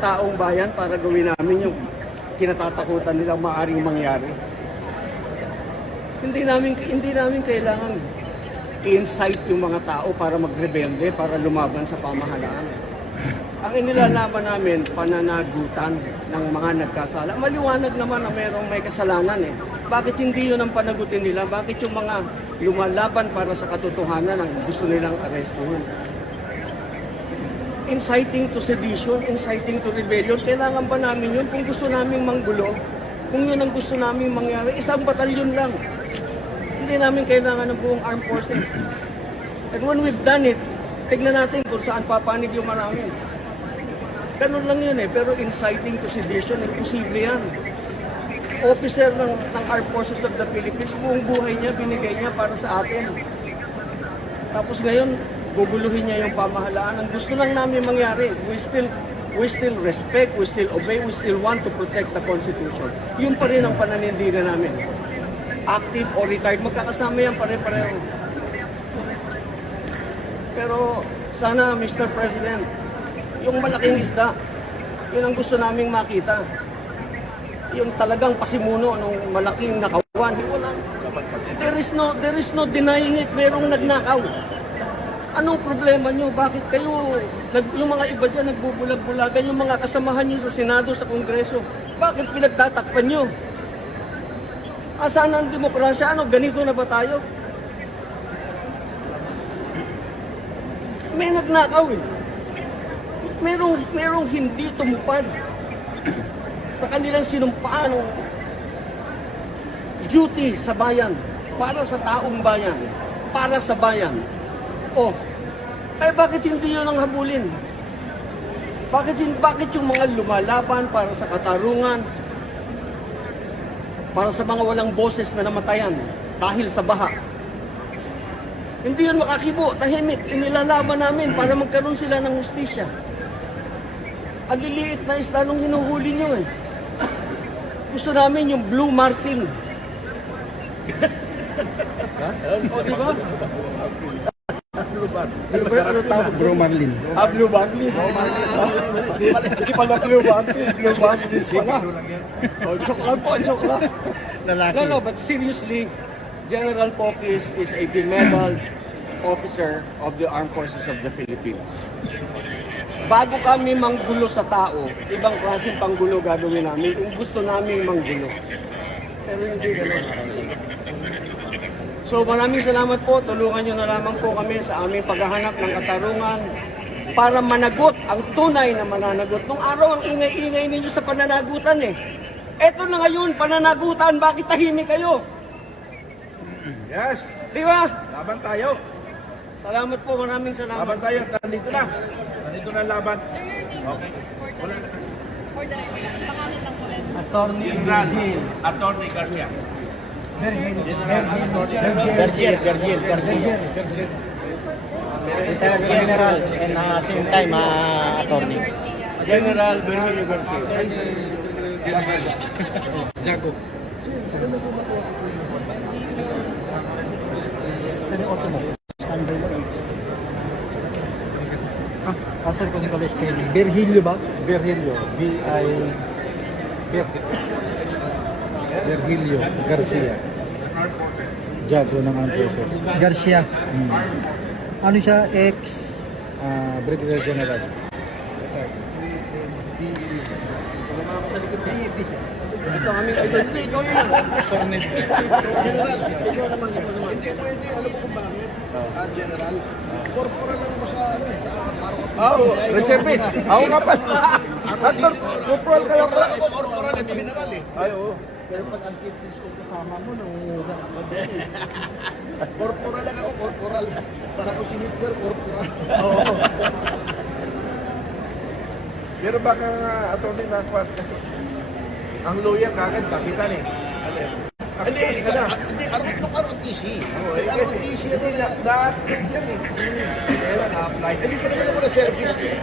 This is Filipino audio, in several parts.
taong bayan para gawin namin yung kinatatakutan nilang maaaring mangyari. Hindi namin kailangan i-incite yung mga tao para magrebelde, para lumaban sa pamahalaan. Ang inilalaban namin, pananagutan ng mga nagkasala. Maliwanag naman na may kasalanan eh. Bakit hindi yun ang panagutin nila? Bakit yung mga lumalaban para sa katotohanan ang gusto nilang arestuhin? Inciting to sedition, inciting to rebellion, kailangan ba namin yun? Kung gusto namin manggulo, kung yun ang gusto namin mangyari, isang batalyon lang. Hindi namin kailangan ng buong armed forces. And when we've done it, tignan natin kung saan papanig yung marami. Ganun lang yun eh, pero inciting to sedition, imposible yan. Officer ng Armed Forces of the Philippines, buong buhay niya, binigay niya para sa atin. Tapos ngayon, guguluhin niya yung pamahalaan. Ang gusto lang namin mangyari, we still respect, we still obey, we still want to protect the Constitution. Yun pa rin ang pananindigan namin. Active or retired, magkakasama yan pare-pareho. Pero sana, Mr. President, yung malaking isda, yun ang gusto naming makita. Yung talagang pasimuno ng malaking nakawan. There is no denying it. Merong nagnakaw. Anong problema nyo? Bakit kayo, yung mga iba dyan nagbubulag-bulagan, yung mga kasamahan nyo sa Senado, sa Kongreso, bakit pinagtatakpan nyo? Saan ang demokrasya? Ano, ganito na ba tayo? May nagnakaw eh. Merong hindi tumupad sa kanilang sinumpaan ng duty sa bayan, para sa taong bayan, para sa bayan. Oh, ay bakit hindi yun ang habulin? Bakit yung mga lumalaban para sa katarungan, para sa mga walang boses na namatayan dahil sa baha? Hindi yun makakibo, tahimik, inilalaban namin para magkaroon sila ng hustisya. Ang liliit na isda nung hinuhuli nyo eh. Gusto namin yung Blue Martin. O, di ba? Ano tawag? Blue Marlin. Blue Marlin. Hindi pala Blue Martin. Blue Marlin pala. Joke lang po, joke lang. No, but seriously, General Pokis is a bemedaled officer of the Armed Forces of the Philippines. Bago kami manggulo sa tao, ibang klaseng panggulo gagawin namin kung gusto namin manggulo. Pero hindi gano'n. So maraming salamat po. Tulungan nyo na lamang po kami sa aming paghahanap ng katarungan para managot ang tunay na mananagot. Nung araw ang ingay-ingay ninyo sa pananagutan eh. Eto na ngayon, pananagutan, bakit tahimik kayo? Yes. Di ba? Laban tayo. Salamat po, maraming salamat. Laban tayo. Nandito na. Nandito na ang laban. Okay. Wala na kasi. Attorney Garcia. Attorney Garcia. General Attorney Garcia. Retired general and same time attorney. General Virgilio Garcia. Jago. Saan yung auto mo? Standby lang. Pastor ko ni College Kelly. Virgilio ba? Virgilio. Virgilio Garcia. Jago ng Armed Forces. Garcia. Ano siya? Brigadier General. Ito kami idol. Hindi, ikaw yun. General. Ikaw naman. Hindi pwede. Alam mo kung bakit? General. Corporal lang mo sa ano eh. Sa araw. Reserve. Ako nga pa. Actor, corporal kayo pa. Corporal at general eh. Ay, oo. Pero pag ang fitness ko kasama mo, nangungugan ako. Corporal lang ako. Corporal. Para ko sinipler, corporal. Pero baka attorney na kasi ang lawyer kagad kapitan eh. Hindi, ROTC. ROTC ano na. Na-upgrade yan eh. Kaya na-apply. Hindi pa naman ako na service eh.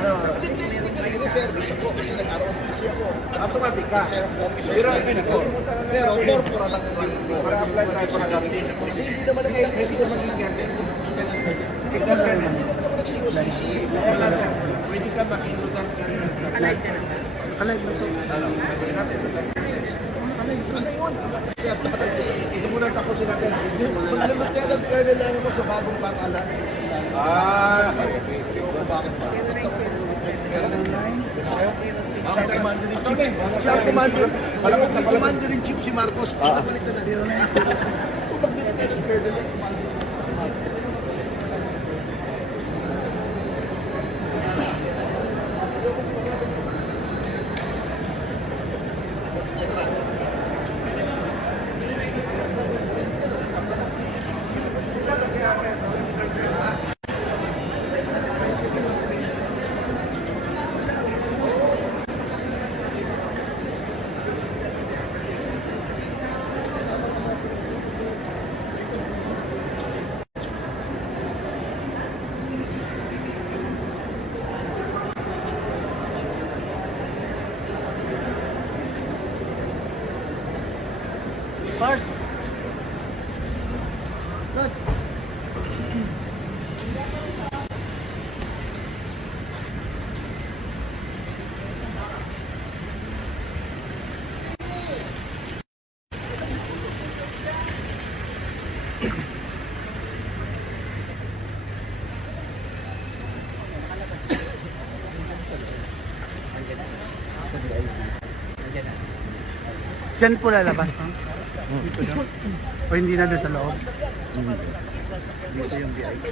Ano? Hindi ka service ako kasi nag-ROTC ako. Automatic ka. Reserve officer. Pero sa hindi akin ko. ako. Pero corporal lang ang rank ko. Para apply tayo para kapsin. Kasi hindi naman ako Medyo magiging hindi naman ako taxi o CC. Pwede ka makinutan ka rin sa vlog. Alive na to. Ano yun? Sir, ito muna tapusin natin. Mag-lieutenant colonel lang ako sa bagong pangalan. Kung bakit ba? Siya ang commander-in-chief. Siya ang commander-in-chief si Marcos. Balik na na. Kung mag-lieutenant colonel lang, commander-in-chief si Marcos. First. Diyan po lalabas, no? Dito na. O hindi na doon sa loob? Dito yung VIP.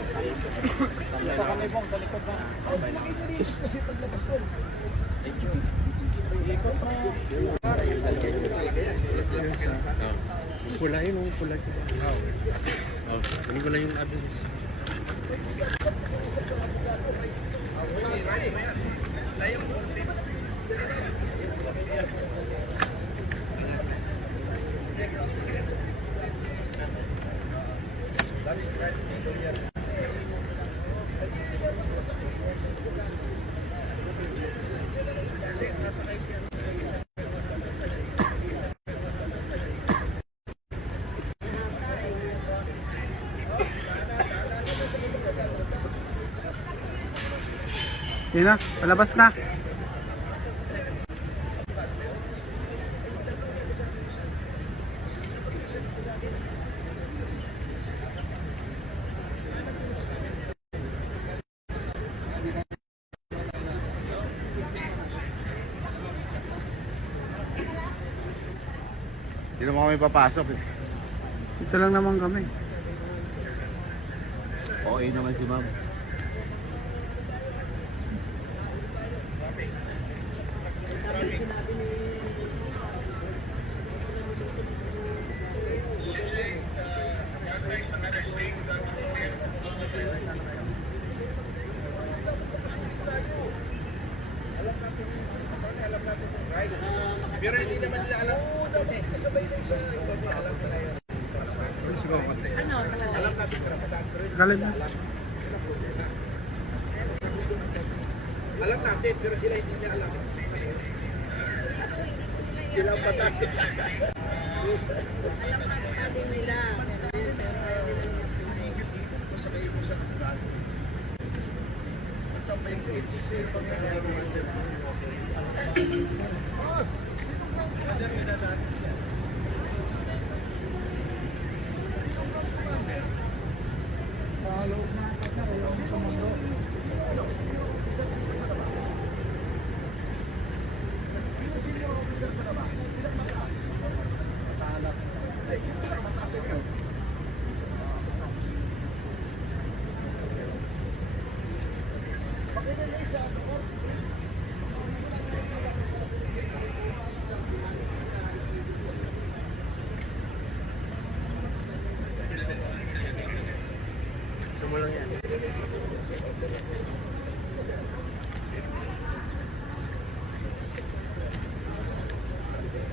Pula yun, pula yun. Hindi ko lang yung address. Yun na, palabas na. Hindi naman kami papasok eh. Dito lang naman kami. Okay naman si ma'am. Pero hindi naman nila alam. Oo, dapat kasabay na isa. Hindi alam na yun. Alam kasi karapatan. Galit na. Alam natin, pero sila hindi niya alam. Sila ang batas.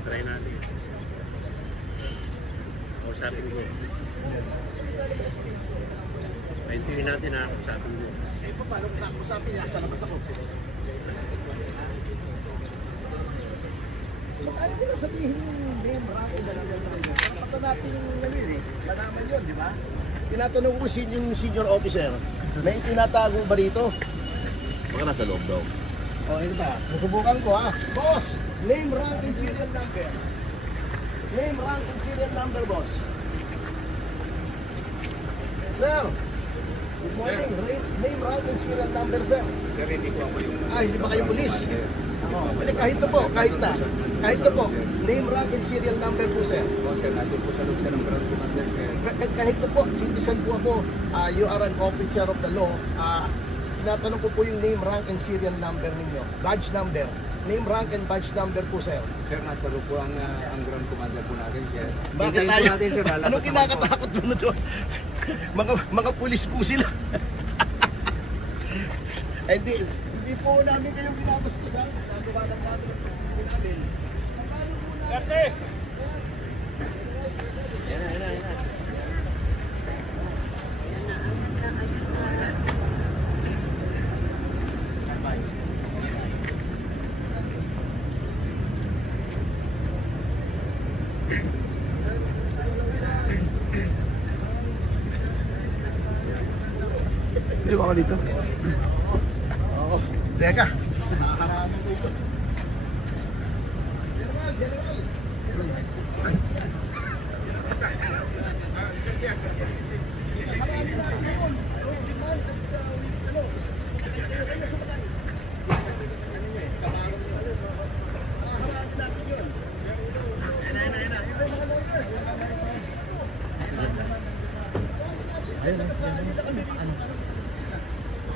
Try natin. Kausapin ko. Paintuin natin na kausapin ko. Eh, paano usapin niya? Sa labas ako. Ayaw ko na sabihin yung name, marami na lang yan. Kapag natin yung namin eh. Kalaman yun, di ba? Tinatanong ko yung senior officer. May tinatago ba dito? Baka nasa loob daw. O, ito ba? Susubukan ko ha. Boss, name, rank, and serial number. Name, rank, and serial number, boss. Sir, good morning. Name, rank, and serial number, sir. Sir, hindi ko ako yung... Hindi ba kayo pulis? Hindi, kahit na po, kahit na. Kahit na po. Name, rank, and serial number po, sir. Sir, natin po sa loob siya ng ground commander, sir. Kahit na po, citizen po ako. You are an officer of the law. Tinatanong ko po yung name, rank, and serial number ninyo. Badge number. Name, rank, and badge number po, sir. Sir, nasa loob po ang ground commander po natin, sir. Bakit Hintayin po tayo? natin, sir, lalabas Anong naman po. kinakatakot mo na to? mga pulis po sila. Hindi po namin kayong pinabastusan. Nagawa lang namin ang pagkakas namin. Garce! Hindi ba ako dito? Oo. Teka.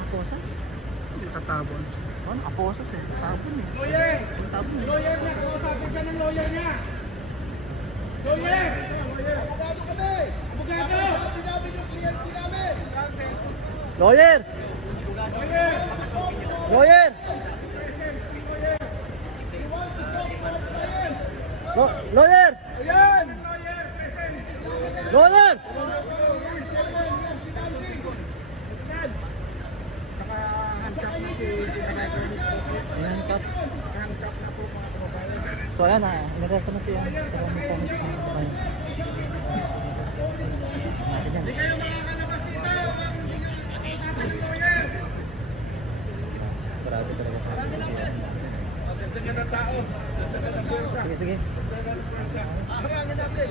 Nakaposas? Hindi tatabon. Oh, nakaposas eh. Tatabon eh. Lawyer! Tatabon eh. Lawyer niya, kausapin ka ng lawyer niya! Lawyer! Abogado kami! Abogado! Sabi namin yung kliyente namin! Lawyer! Lawyer! Lawyer! Ayan! Lawyer! Ayan, Kap. So ayan na, inaresta na siya. Hindi kayo makakalabas dito! Grabe talaga. Sige, sige. Aharangin natin!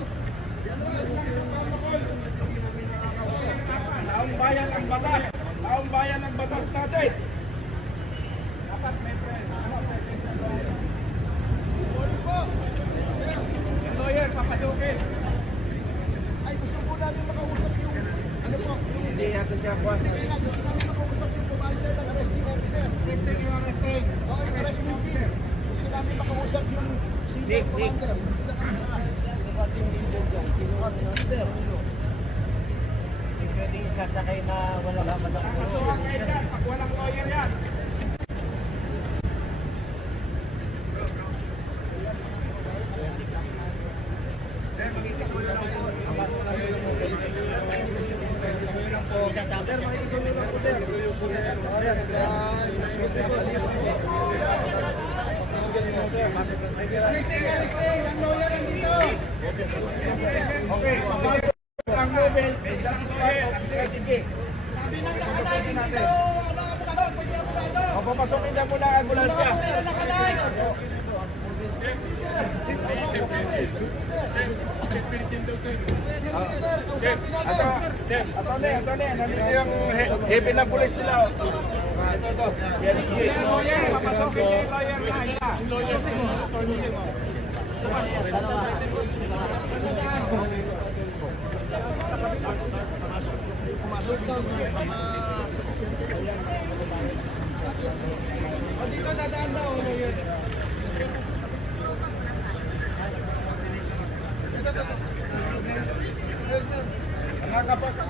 Taong bayan ang batas! Taong bayan ang batas natin! Dapat may Morning po! lawyer, papasukin! Ay, gusto po namin makausap yung... Ano po? Yung... Hindi yata siya po. Kaya nga, gusto namin makausap yung commander ng arresting officer. Arresting yung arresting! Okay, arresting team. Gusto namin makausap yung senior commander. Yung pinakamakas. Ating leader. Hindi pwedeng sasakay na walang papasukin yan! Pag walang lawyer yan! Okay, ang Nobel, that is part of the SCP. O, papasukin na muna ang ambulansya. Attorney, nandito yung hepe ng pulis nila. Ito. Lawyer, papasukin niyo yung lawyer na isa! Pumasok dito. Dito dadaan daw, lawyer!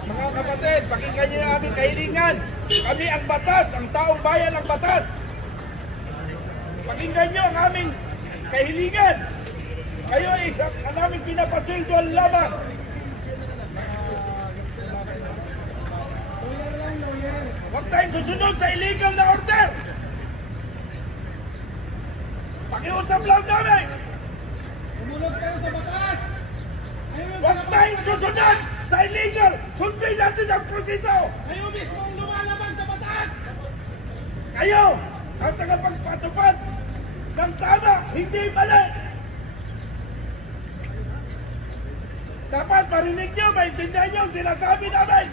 Mga kapatid, pakinggan niyo yung aming kahilingan. Kami ang batas, ang taong bayan ang batas. Pakinggan niyo ang aming kahilingan. Kayo ay ang aming pinapasweldoan lamang. Huwag tayong susunod sa illegal na order. Pakiusap lang namin. Sumunod kayo sa batas! Huwag tayong susunod sa illegal. Sundin natin ang proseso. Kayo mismo ang lumalabas! Kayo ang tagapagpatupad ng tama, hindi mali. Dapat marinig nyo, maintindihan nyo ang sinasabi namin.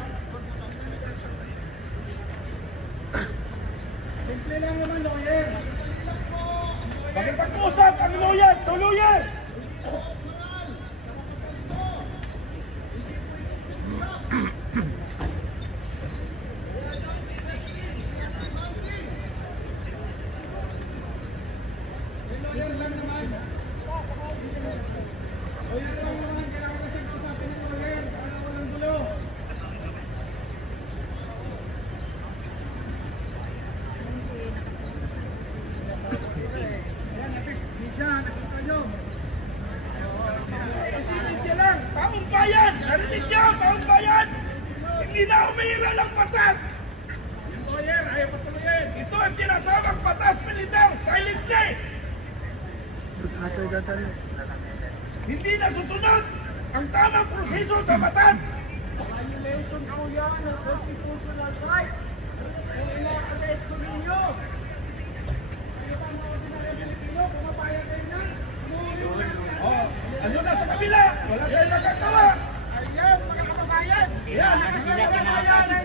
Simple lang naman, lawyer. Pakipag-usap ang lawyer, tuluyan. Lawyer lang naman. Lawyer lang naman. Kailangan kasi kausapin ng lawyer. Para walang gulo. Yan, at least, Misha, nakita nyo. Hindi lang, taong bayan, narinig nyo, taong bayan. Hindi na umihira ng batas. Yung lawyer, ayaw patuloyin. Ito ang tinatawag batas militar, silently. Hindi nasusunod ang tamang proseso sa batas. Violation po yan ng constitutional right. Kung ina-arresto ninyo. Kayo pa mga ordinary Pilipino, pumapayag kayo na. Oh, ano na sa kabila? Wala tayong nagagawa. Ayan, mga kababayan. Yan,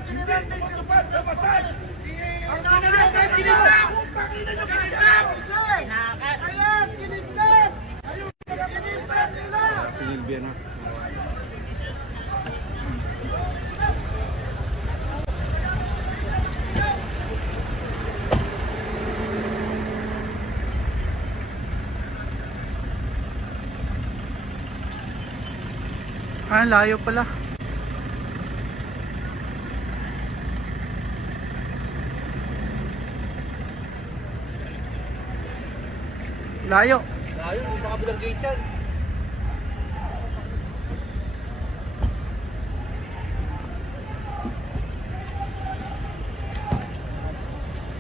hindi tumutupad sa batas. Ang nakas na kinitap! Pakina nyo kinitap! Ayan, kinitap! Ayun, mga kinitap nila! Ah, layo pala. Layo. Ayun, dito sa kabilang gate yan.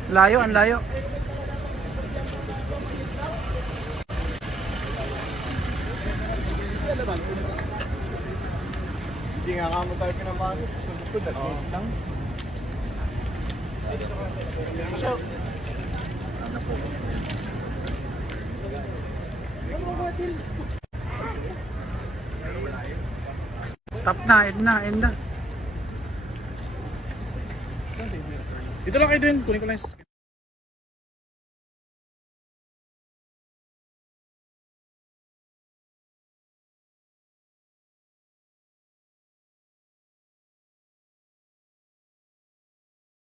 Layo, ang layo. Hindi nga kamo tayo pinamahal. Sunod ko, dagdag lang. Tap na, end na, end na. Dito lang kayo din, kunin ko lang yung